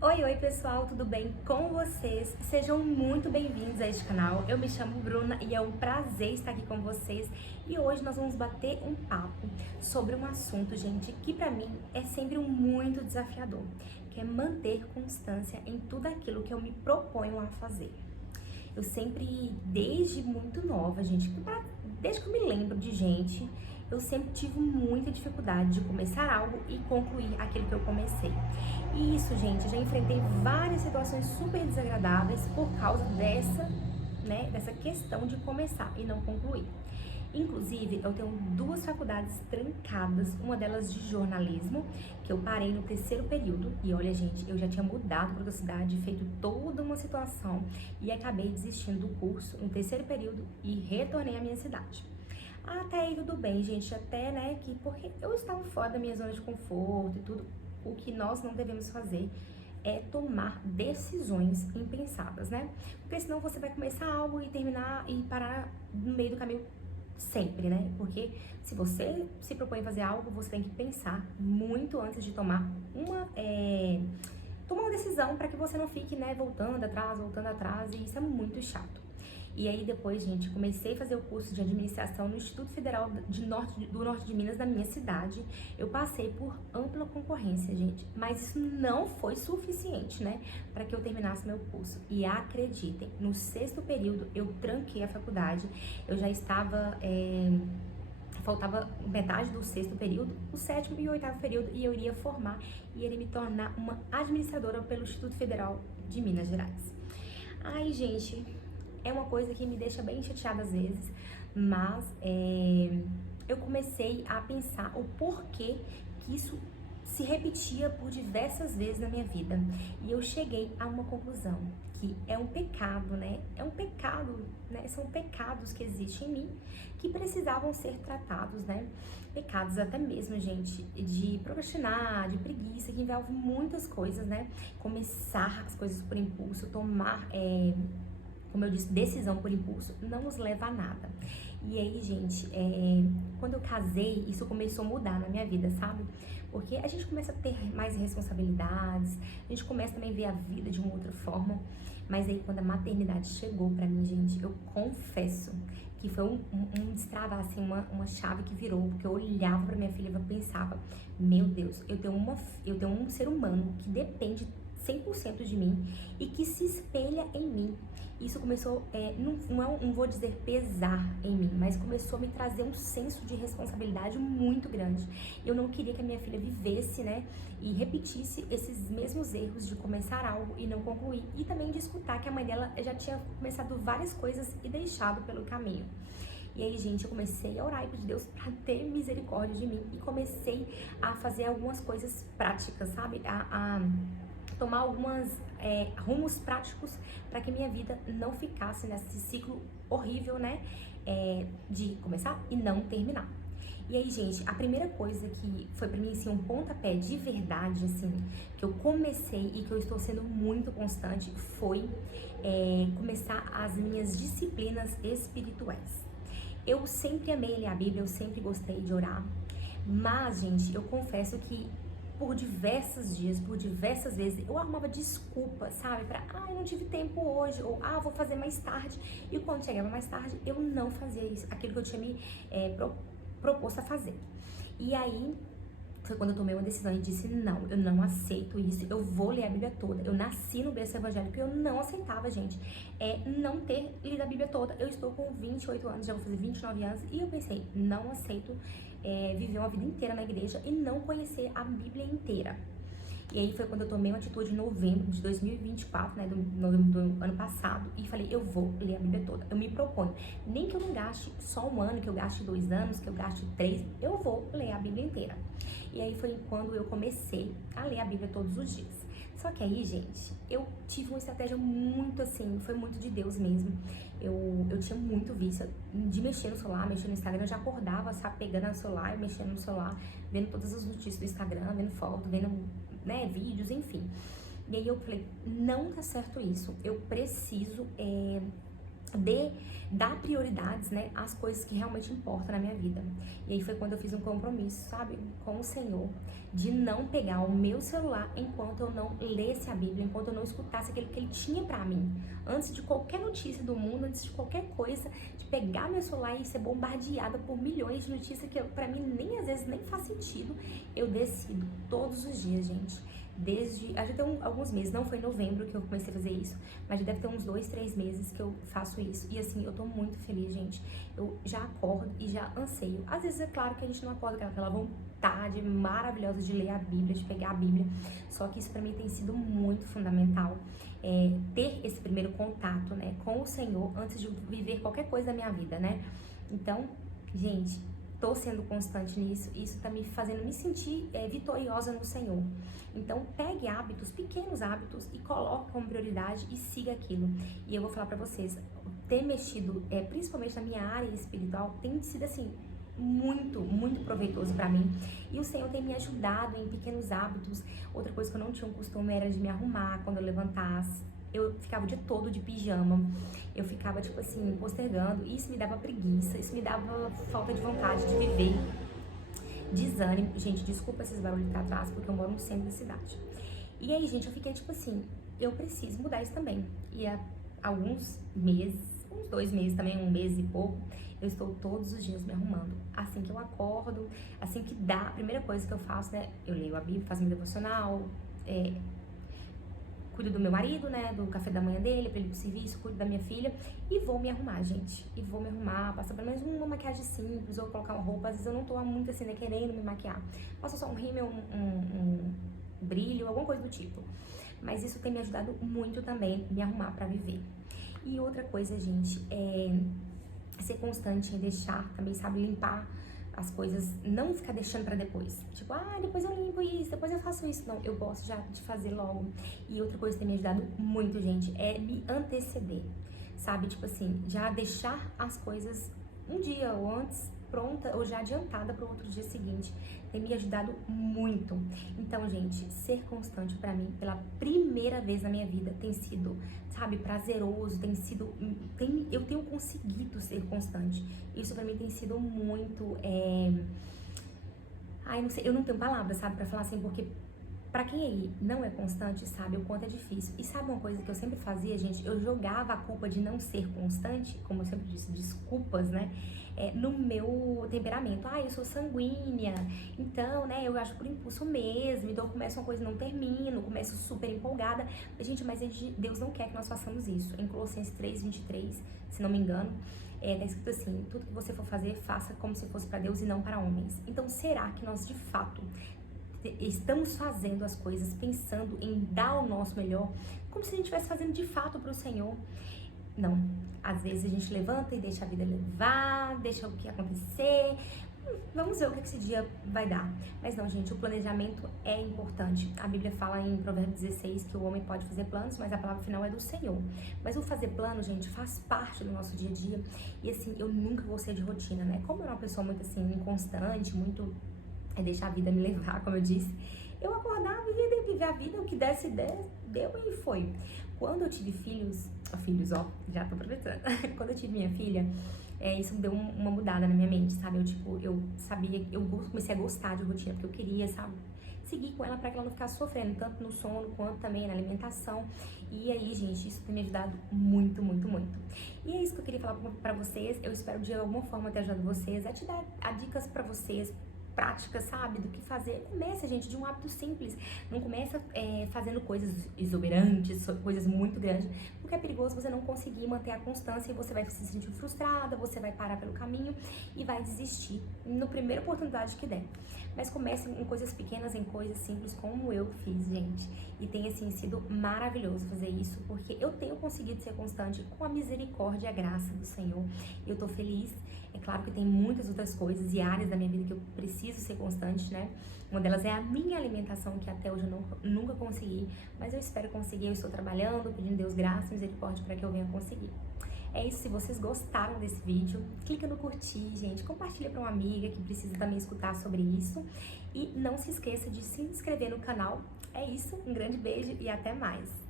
Oi, oi pessoal, tudo bem com vocês? Sejam muito bem-vindos a este canal. Eu me chamo Bruna e é um prazer estar aqui com vocês. E hoje nós vamos bater um papo sobre um assunto, gente, que pra mim é sempre muito desafiador, que é manter constância em tudo aquilo que eu me proponho a fazer. Eu sempre, desde muito nova, gente, desde que eu me lembro de gente, eu sempre tive muita dificuldade de começar algo e concluir aquilo que eu comecei. E isso, gente, eu já enfrentei várias situações super desagradáveis por causa dessa questão de começar e não concluir. Inclusive, eu tenho duas faculdades trancadas, uma delas de jornalismo, que eu parei no terceiro período. E olha, gente, eu já tinha mudado para outra cidade, feito toda uma situação e acabei desistindo do curso no terceiro período e retornei à minha cidade. Até aí tudo bem, gente, até, que porque eu estava fora da minha zona de conforto e tudo, o que nós não devemos fazer é tomar decisões impensadas, né? Porque senão você vai começar algo e terminar e parar no meio do caminho sempre, né? Porque se você se propõe a fazer algo, você tem que pensar muito antes de tomar tomar uma decisão para que você não fique, voltando atrás, e isso é muito chato. E aí depois, gente, comecei a fazer o curso de administração no Instituto Federal do Norte de Minas, da minha cidade. Eu passei por ampla concorrência, gente, mas isso não foi suficiente, para que eu terminasse meu curso. E acreditem, no sexto período eu tranquei a faculdade, eu já estava... faltava metade do sexto período, o sétimo e o oitavo período, e eu iria formar e iria me tornar uma administradora pelo Instituto Federal de Minas Gerais. Ai, gente, é uma coisa que me deixa bem chateada às vezes, mas eu comecei a pensar o porquê que isso se repetia por diversas vezes na minha vida. E eu cheguei a uma conclusão, que é um pecado, É um pecado, São pecados que existem em mim, que precisavam ser tratados, Pecados até mesmo, gente, de procrastinar, de preguiça, que envolve muitas coisas, Começar as coisas por impulso, tomar... como eu disse, decisão por impulso não nos leva a nada. E aí, gente, quando eu casei, isso começou a mudar na minha vida, sabe? Porque a gente começa a ter mais responsabilidades, a gente começa também a ver a vida de uma outra forma. Mas aí, quando a maternidade chegou pra mim, gente, eu confesso que foi um destravar, assim, uma chave que virou, porque eu olhava pra minha filha e eu pensava, meu Deus, eu tenho um ser humano que depende 100% de mim e que se espelha em mim. Isso começou, não vou dizer pesar em mim, mas começou a me trazer um senso de responsabilidade muito grande. Eu não queria que a minha filha vivesse, e repetisse esses mesmos erros de começar algo e não concluir, e também de escutar que a mãe dela já tinha começado várias coisas e deixado pelo caminho. E aí, gente, eu comecei a orar e pedir a Deus pra ter misericórdia de mim, e comecei a fazer algumas coisas práticas, sabe? A tomar alguns rumos práticos para que minha vida não ficasse nesse ciclo horrível, de começar e não terminar. E aí, gente, a primeira coisa que foi pra mim, assim, um pontapé de verdade, assim, que eu comecei e que eu estou sendo muito constante, foi começar as minhas disciplinas espirituais. Eu sempre amei ler a Bíblia, eu sempre gostei de orar, mas, gente, eu confesso que por diversos dias, por diversas vezes, eu arrumava desculpa, sabe? Eu não tive tempo hoje, ou vou fazer mais tarde. E quando chegava mais tarde, eu não fazia isso, aquilo que eu tinha me proposto a fazer. E aí, foi quando eu tomei uma decisão e disse, não, eu não aceito isso, eu vou ler a Bíblia toda. Eu nasci no berço evangélico e eu não aceitava, gente, não ter lido a Bíblia toda. Eu estou com 28 anos, já vou fazer 29 anos, e eu pensei, não aceito viver uma vida inteira na igreja e não conhecer a Bíblia inteira. E aí foi quando eu tomei uma atitude em novembro de 2024, do ano passado, e falei, eu vou ler a Bíblia toda. Eu me proponho, nem que eu não gaste só um ano, que eu gaste 2 anos, que eu gaste 3, eu vou ler a Bíblia inteira. E aí foi quando eu comecei a ler a Bíblia todos os dias. Só que aí, gente, eu tive uma estratégia muito assim, foi muito de Deus mesmo. Eu tinha muito vício de mexer no celular, mexer no Instagram, eu já acordava, sabe, pegando no celular e mexendo no celular, vendo todas as notícias do Instagram, vendo foto, vendo, vídeos, enfim. E aí eu falei, não tá certo isso, eu preciso dar prioridades, né, às coisas que realmente importam na minha vida. E aí foi quando eu fiz um compromisso, sabe, com o Senhor, de não pegar o meu celular enquanto eu não lesse a Bíblia, enquanto eu não escutasse aquilo que Ele tinha pra mim. Antes de qualquer notícia do mundo, antes de qualquer coisa, de pegar meu celular e ser bombardeada por milhões de notícias que pra mim nem às vezes nem faz sentido, eu decido todos os dias, gente. Já tem alguns meses, não foi em novembro que eu comecei a fazer isso, mas já deve ter uns 2, 3 meses que eu faço isso. E assim, eu tô muito feliz, gente. Eu já acordo e já anseio. Às vezes é claro que a gente não acorda com aquela vontade maravilhosa de ler a Bíblia, de pegar a Bíblia. Só que isso pra mim tem sido muito fundamental. Ter esse primeiro contato, né, com o Senhor antes de viver qualquer coisa da minha vida, né? Então, gente, tô sendo constante nisso, e isso tá me fazendo me sentir vitoriosa no Senhor. Então, pegue hábitos, pequenos hábitos, e coloque como prioridade e siga aquilo. E eu vou falar pra vocês, ter mexido, principalmente na minha área espiritual, tem sido assim, muito, muito proveitoso pra mim. E o Senhor tem me ajudado em pequenos hábitos. Outra coisa que eu não tinha um costume era de me arrumar quando eu levantasse. Eu ficava o dia todo de pijama, eu ficava, tipo assim, postergando, e isso me dava preguiça, isso me dava falta de vontade de viver, desânimo. Gente, desculpa esses barulhos pra trás, porque eu moro no centro da cidade. E aí, gente, eu fiquei tipo assim, eu preciso mudar isso também. E há alguns meses, uns 2 meses também, 1 mês e pouco, eu estou todos os dias me arrumando. Assim que eu acordo, assim que dá, a primeira coisa que eu faço, né, eu leio a Bíblia, faço meu devocional, cuido do meu marido, né, do café da manhã dele, pra ele ir pro serviço, cuido da minha filha e vou me arrumar, gente. E vou me arrumar, passar pelo menos uma maquiagem simples, ou colocar uma roupa. Às vezes eu não tô muito assim, né, querendo me maquiar. Passo só um rímel, um brilho, alguma coisa do tipo. Mas isso tem me ajudado muito também, me arrumar pra viver. E outra coisa, gente, é ser constante em deixar, também sabe, limpar as coisas, não ficar deixando pra depois. Tipo, depois eu limpo isso, depois eu faço isso. Não, eu gosto já de fazer logo. E outra coisa que tem me ajudado muito, gente, é me anteceder. Sabe, tipo assim, já deixar as coisas um dia ou antes pronta ou já adiantada para o outro dia seguinte. Tem me ajudado muito. Então, gente, ser constante pra mim, pela primeira vez na minha vida, tem sido, sabe, prazeroso, eu tenho conseguido ser constante. Isso pra mim tem sido muito, não sei, eu não tenho palavras, sabe, pra falar assim, porque pra quem aí não é constante, sabe o quanto é difícil. E sabe uma coisa que eu sempre fazia, gente? Eu jogava a culpa de não ser constante, como eu sempre disse, desculpas, né? No meu temperamento. Eu sou sanguínea, então, né, eu acho por impulso mesmo, então eu começo uma coisa e não termino, começo super empolgada. Gente, mas Deus não quer que nós façamos isso. Em Colossenses 3:23, se não me engano, tá escrito assim: tudo que você for fazer, faça como se fosse pra Deus e não para homens. Então, será que nós, de fato, estamos fazendo as coisas pensando em dar o nosso melhor, como se a gente estivesse fazendo de fato para o Senhor? Não, às vezes a gente levanta e deixa a vida levar, deixa o que acontecer, vamos ver o que esse dia vai dar. Mas não, gente, o planejamento é importante. A Bíblia fala em Provérbios 16 que o homem pode fazer planos, mas a palavra final é do Senhor. Mas o fazer plano, gente, faz parte do nosso dia a dia. E assim, eu nunca vou ser de rotina, né? Como eu era uma pessoa muito assim, inconstante, muito deixar a vida me levar, como eu disse, eu acordava e viver a vida, o que desse, deu e foi. Quando eu tive filhos, já tô aproveitando. Quando eu tive minha filha, isso deu uma mudada na minha mente, sabe? Eu sabia, eu comecei a gostar de rotina, porque eu queria, sabe, seguir com ela para que ela não ficasse sofrendo, tanto no sono quanto também na alimentação. E aí, gente, isso tem me ajudado muito, muito, muito. E é isso que eu queria falar pra vocês. Eu espero de alguma forma ter ajudado vocês, a te dar dicas pra vocês, prática, sabe, do que fazer. Começa, gente, de um hábito simples. Não começa fazendo coisas exuberantes, coisas muito grandes, porque é perigoso você não conseguir manter a constância e você vai se sentir frustrada, você vai parar pelo caminho e vai desistir na primeira oportunidade que der. Mas comece em coisas pequenas, em coisas simples, como eu fiz, gente. E tem, assim, sido maravilhoso fazer isso, porque eu tenho conseguido ser constante com a misericórdia e a graça do Senhor. Eu tô feliz. É claro que tem muitas outras coisas e áreas da minha vida que eu preciso ser constante, né? Uma delas é a minha alimentação, que até hoje eu nunca consegui, mas eu espero conseguir. Eu estou trabalhando, pedindo a Deus graça e misericórdia para que eu venha conseguir. É isso, se vocês gostaram desse vídeo, clica no curtir, gente, compartilha para uma amiga que precisa também escutar sobre isso e não se esqueça de se inscrever no canal. É isso, um grande beijo e até mais!